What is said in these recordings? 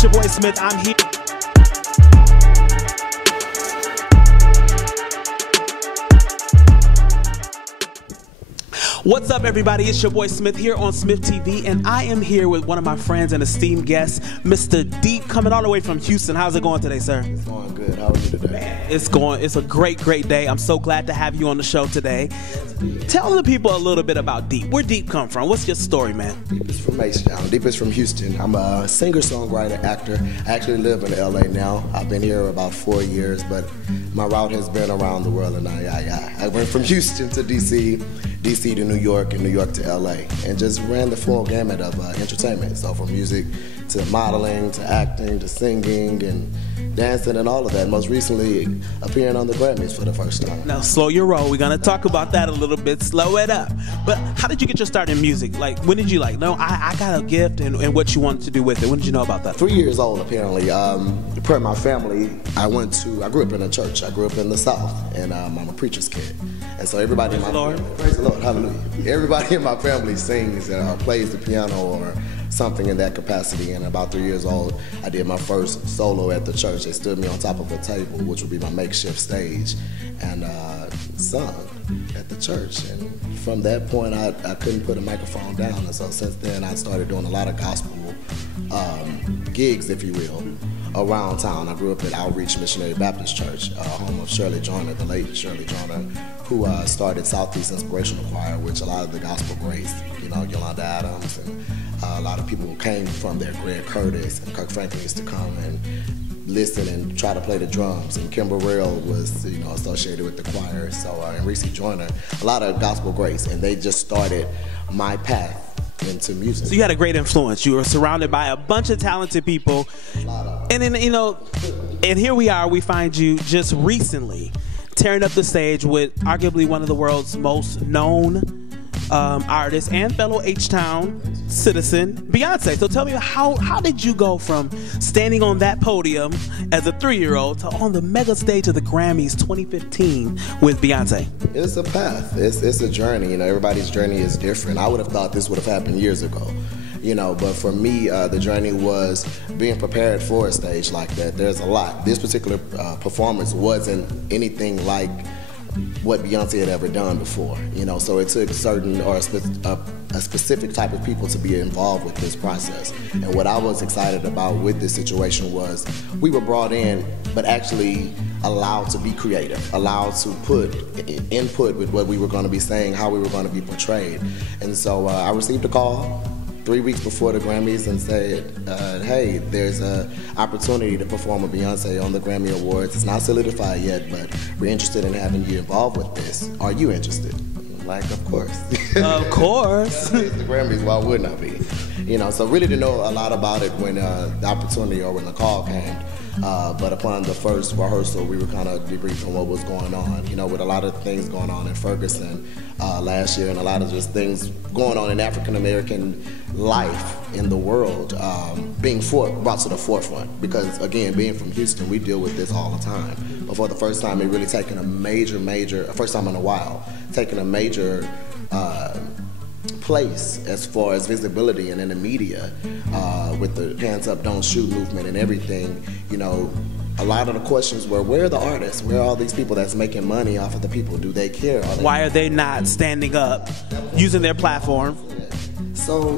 It's your boy Smith. I'm here. What's up, everybody? It's your boy Smith here on Smith TV, and I am here with one of my friends and esteemed guests, Mr. Deep, coming all the way from Houston. How's it going today, sir? It's going good. How are you today? Man, it's a great day. I'm so glad to have you on the show today. Tell the people a little bit about Deep. Where Deep come from? What's your story, man? Deep is from H-Town. Deep is from Houston. I'm a singer, songwriter, actor. I actually live in LA now. I've been here about 4 years, but my route has been around the world, and I went from Houston to DC to New York, and New York to LA, and just ran the full gamut of entertainment. So from music to modeling to acting to singing and dancing and all of that. Most recently appearing on the Grammys for the first time. Now slow your roll. We're gonna talk about that a little bit. Slow it up. But how did you get your start in music? Like, when did you I got a gift, and what you wanted to do with it? When did you know about that? 3 years old, apparently. Per my family, I grew up in a church. I grew up in the South, and I'm a preacher's kid. And so everybody in my family, praise the Lord, hallelujah. Everybody in my family sings or plays the piano or something in that capacity. And about 3 years old, I did my first solo at the church. They stood me on top of a table, which would be my makeshift stage, and sung at the church. And from that point, I couldn't put a microphone down. And so since then, I started doing a lot of gospel gigs, if you will, around town. I grew up at Outreach Missionary Baptist Church, home of Shirley Joyner, the late Shirley Joyner, who started Southeast Inspirational Choir, which a lot of the gospel greats, Yolanda Adams, and a lot of people who came from there. Greg Curtis and Kirk Franklin used to come and listen and try to play the drums, and Kim Burrell was associated with the choir. So and Reese Joyner, a lot of gospel greats, and they just started my path into music. So you had a great influence. You were surrounded by a bunch of talented people, and then and here we are. We find you just recently tearing up the stage with arguably one of the world's most known artists and fellow H-Town citizen, Beyonce. So tell me, how did you go from standing on that podium as a 3-year-old to on the mega stage of the Grammys 2015 with Beyonce? It's a path. It's a journey. Everybody's journey is different. I would have thought this would have happened years ago. But for me, the journey was being prepared for a stage like that. There's a lot. This particular performance wasn't anything like what Beyonce had ever done before, so it took certain or a specific type of people to be involved with this process. And what I was excited about with this situation was we were brought in, but actually allowed to be creative, allowed to put input with what we were going to be saying, how we were going to be portrayed. And so I received a call 3 weeks before the Grammys and said, hey, there's an opportunity to perform with Beyonce on the Grammy Awards. It's not solidified yet, but we're interested in having you involved with this. Are you interested? I'm like, of course. Of course. It's the Grammys, why wouldn't I be? So really didn't know a lot about it when the opportunity or when the call came. But upon the first rehearsal, we were kind of debriefed on what was going on, with a lot of things going on in Ferguson last year, and a lot of just things going on in African-American life in the world being brought to the forefront. Because, again, being from Houston, we deal with this all the time. But for the first time, it really taken a major, first time in a while, taking a major place as far as visibility and in the media with the Hands Up, Don't Shoot movement and everything. A lot of the questions were, where are the artists? Where are all these people that's making money off of the people? Do they care? Why are they not standing up, using their platform? So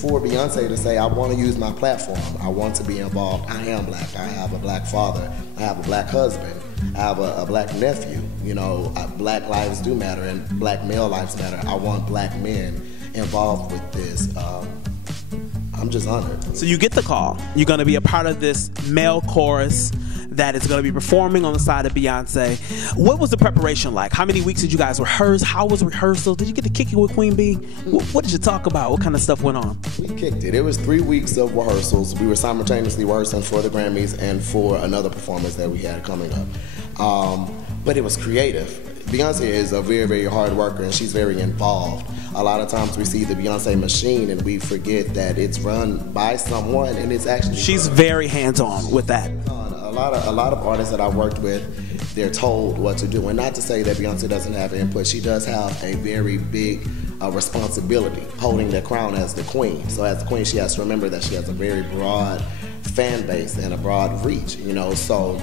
for Beyonce to say, I want to use my platform, I want to be involved, I am black, I have a black father, I have a black husband, I have a black nephew, black lives do matter and black male lives matter. I want black men involved with this. I'm just honored. So you get the call. You're going to be a part of this male chorus that is going to be performing on the side of Beyonce. What was the preparation like? How many weeks did you guys rehearse? How was rehearsal? Did you get to kick it with Queen Bee? What did you talk about? What kind of stuff went on? We kicked it. It was 3 weeks of rehearsals. We were simultaneously rehearsing for the Grammys and for another performance that we had coming up. But it was creative. Beyonce is a very, very hard worker, and she's very involved. A lot of times we see the Beyonce machine and we forget that it's run by someone, and it's actually she's very hands-on with that. A lot of artists that I worked with, they're told what to do. And not to say that Beyonce doesn't have input. She does have a very big responsibility holding the crown as the queen. So as the queen, she has to remember that she has a very broad fan base and a broad reach, you know. So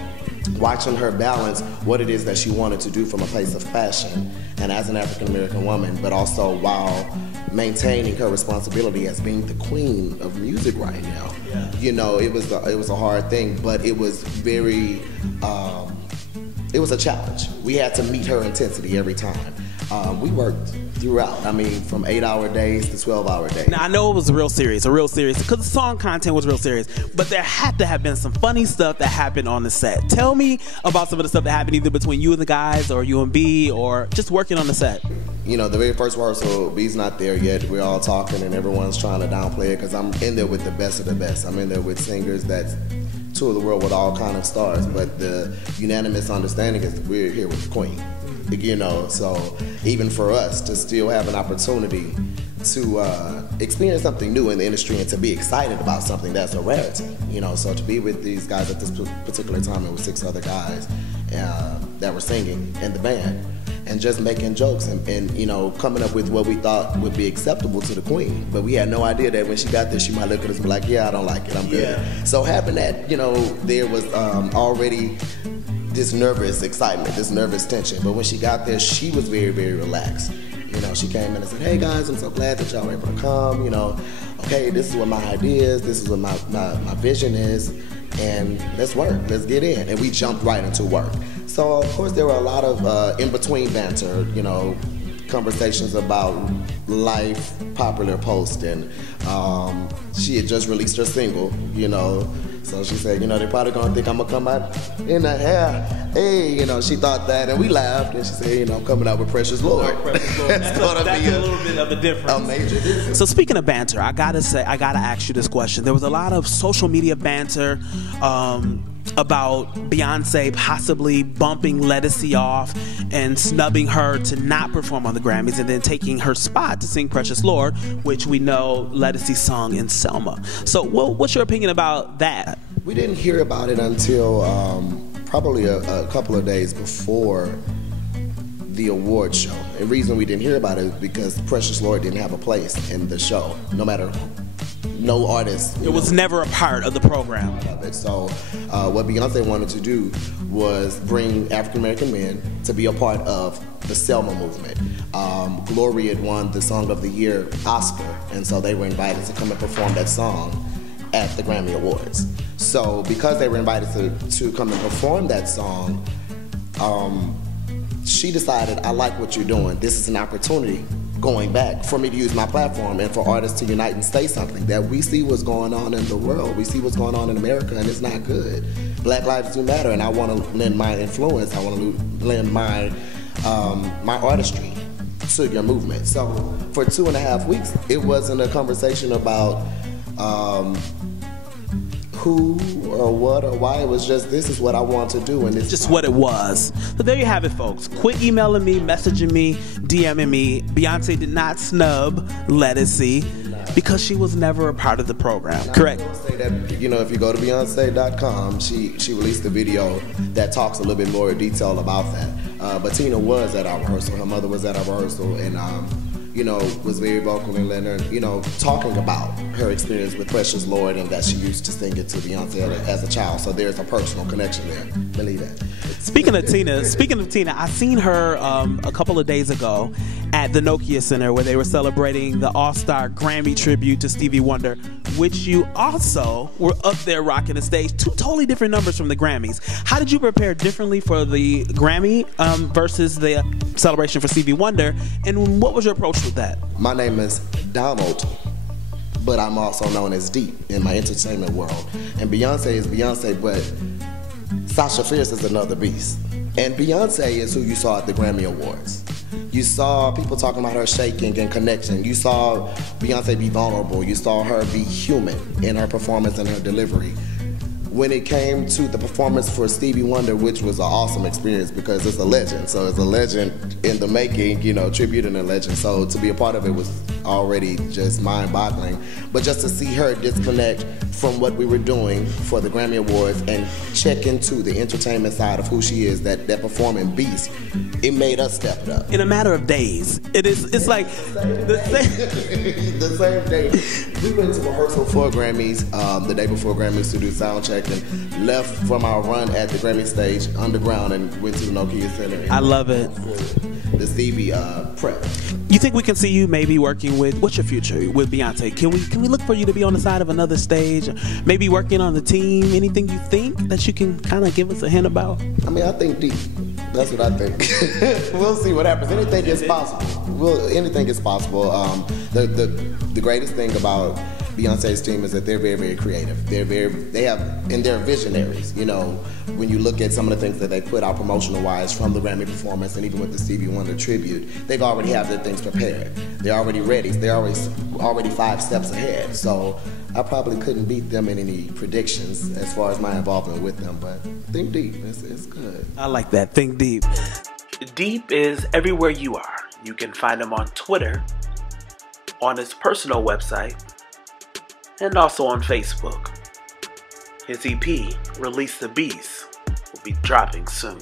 watching her balance what it is that she wanted to do from a place of passion and as an African American woman, but also while maintaining her responsibility as being the queen of music right now. Yeah. You know, it was a hard thing, but it was very, it was a challenge. We had to meet her intensity every time. We worked throughout. I mean, from 8-hour days to 12-hour days. Now, I know it was real serious, because the song content was real serious, but there had to have been some funny stuff that happened on the set. Tell me about some of the stuff that happened either between you and the guys or you and B or just working on the set. You know, the very first rehearsal, B's not there yet. We're all talking and everyone's trying to downplay it because I'm in there with the best of the best. I'm in there with singers that tour the world with all kind of stars, but the unanimous understanding is we're here with the queen. You know, so even for us to still have an opportunity to experience something new in the industry and to be excited about something that's a rarity, you know, so to be with these guys at this particular time, it was 6 other guys that were singing in the band and just making jokes and you know, coming up with what we thought would be acceptable to the queen. But we had no idea that when she got there, she might look at us and be like, yeah, I don't like it, I'm good. Yeah. So having that, you know, there was already this nervous excitement, this nervous tension. But when she got there, she was very, very relaxed. You know, she came in and said, hey guys, I'm so glad that y'all were able to come. You know, okay, this is what my idea is, this is what my vision is, and let's work, let's get in. And we jumped right into work. So of course there were a lot of in-between banter, you know, conversations about life, popular post, and she had just released her single, you know. So she said, you know, they're probably gonna think I'm gonna come out in the hair. Hey, you know, she thought that, and we laughed, and she said, you know, I'm coming out with Precious Lord. That's a little bit of a difference. A major difference. So speaking of banter, I gotta ask you this question. There was a lot of social media banter about Beyonce possibly bumping Ledisi off and snubbing her to not perform on the Grammys and then taking her spot to sing Precious Lord, which we know Ledisi sung in Selma. So what's your opinion about that? We didn't hear about it until probably a couple of days before the award show. The reason we didn't hear about it is because Precious Lord didn't have a place in the show, no artist. It was never a part of the program. So what Beyonce wanted to do was bring African American men to be a part of the Selma movement. Glory had won the Song of the Year Oscar, and so they were invited to come and perform that song at the Grammy Awards. So because they were invited to come and perform that song, she decided, I like what you're doing. This is an opportunity going back for me to use my platform and for artists to unite and say something that we see what's going on in the world. We see what's going on in America, and it's not good. Black lives do matter, and I want to lend my influence. I want to lend my my artistry to your movement. So for 2.5 weeks, it wasn't a conversation about who or what or why. It was just, this is what I want to do, and it's just what it was. So there you have it, folks. Quit emailing me, messaging me, DMing me. Beyonce did not snub Ledisi because she was never a part of the program. Correct. I will say that, you know, if you go to Beyonce.com, she released a video that talks a little bit more in detail about that. But Tina was at our rehearsal. Her mother was at our rehearsal, and you know, was very vocal in letting her, you know, talking about her experience with Precious Lord and that she used to sing it to Beyonce as a child. So there's a personal connection there. Believe that. Speaking of Tina, I seen her a couple of days ago at the Nokia Center where they were celebrating the All-Star Grammy tribute to Stevie Wonder, which you also were up there rocking the stage. 2 totally different numbers from the Grammys. How did you prepare differently for the Grammy versus the celebration for Stevie Wonder, and what was your approach with that? My name is Donald, but I'm also known as Deep in my entertainment world. And Beyonce is Beyonce, but Sasha Fierce is another beast. And Beyonce is who you saw at the Grammy Awards. You saw people talking about her shaking and connection. You saw Beyonce be vulnerable. You saw her be human in her performance and her delivery. when it came to the performance for Stevie Wonder, which was an awesome experience because it's a legend. So it's a legend in the making, you know, tributing a legend. So to be a part of it was already just mind-boggling. But just to see her disconnect from what we were doing for the Grammy Awards and check into the entertainment side of who she is, that performing beast, it made us step it up. In a matter of days. It's like the same day. We went to rehearsal for Grammys the day before Grammys to do sound check and left from our run at the Grammy stage underground and went to the Nokia Center. I love it. The Stevie prep. You think we can see you maybe working with, what's your future with Beyonce? Can we look for you to be on the side of another stage? Maybe working on the team? Anything you think that you can kind of give us a hint about? I mean, I think deep. That's what I think. We'll see what happens. Anything is possible. Anything is possible. The greatest thing about Beyonce's team is that they're very, very creative. They're visionaries. You know, when you look at some of the things that they put out promotional-wise from the Grammy performance and even with the Stevie Wonder tribute, they've already have their things prepared. They're already ready. They're already 5 steps ahead. So I probably couldn't beat them in any predictions as far as my involvement with them, but think deep. It's good. I like that. Think deep. Deep is everywhere you are. You can find him on Twitter, on his personal website, and also on Facebook. His EP, Release the Beast, will be dropping soon.